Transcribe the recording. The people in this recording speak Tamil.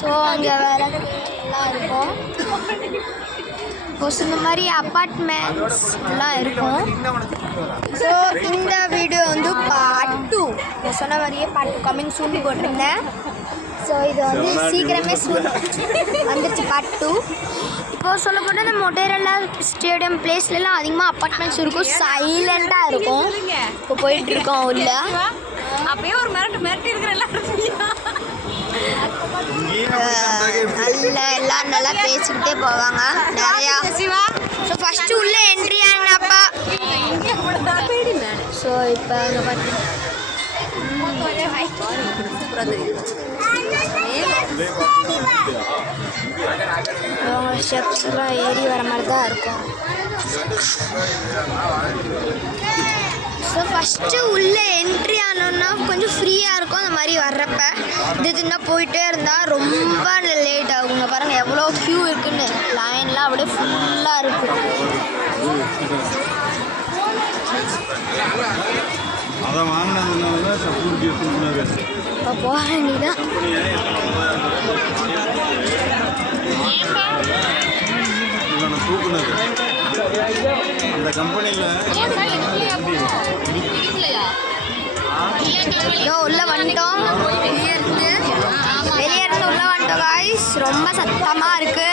ஸோ அங்கே விளக்கு எல்லாம் இருக்கும். இந்த மாதிரி அப்பார்ட்மெண்ட்ஸ் எல்லாம் இருக்கும். ஸோ இந்த வீடியோ வந்து பார்ட் 2. நான் சொன்ன மாதிரியே பார்ட் 2 கம்மிங் சூன் போட்டிருந்தேன். ஸோ இது வந்து சீக்கிரமே வந்துருச்சு பார்ட் 2. இப்போது சொல்லப்போனால் இந்த மொட்டேரல்லா ஸ்டேடியம் பிளேஸ்லாம் அதிகமாக அப்பார்ட்மெண்ட்ஸ் இருக்கும். சைலண்ட்டாக இருக்கும். இப்போ போயிட்டுருக்கோம் உள்ள. அப்பயே ஒரு மிரட்டி இருக்கிற எல்லாம் நல்லா பேசிக்கிட்டே போவாங்க நிறையா. ஸோ ஃபஸ்ட்டு உள்ள என்ட்ரி ஆனப்பா. ஸோ இப்போ அங்கே பார்த்தீங்கன்னா ஸ்டெப்ஸ் எல்லாம் ஏறி வர மாதிரி தான் இருக்கும். ஸோ ஃபஸ்ட்டு உள்ளே என்ட்ரி ஆனோன்னா கொஞ்சம் ஃப்ரீயாக இருக்கும். அந்த மாதிரி வர்றப்ப இதுன்னா போயிட்டே இருந்தால் ரொம்ப லேட் ஆகுங்க. பாருங்கள் எவ்வளோ க்யூ இருக்குன்னு. லைன்லாம் அப்படியே ஃபுல்லாக இருக்குது. இப்போ போக வேண்டியதான். அந்த கம்பெனியில் உள்ள வந்துட்டோம். வெளியே இருந்து உள்ள வந்துட்டோம் காய்ஸ். ரொம்ப சத்தமாக இருக்குது.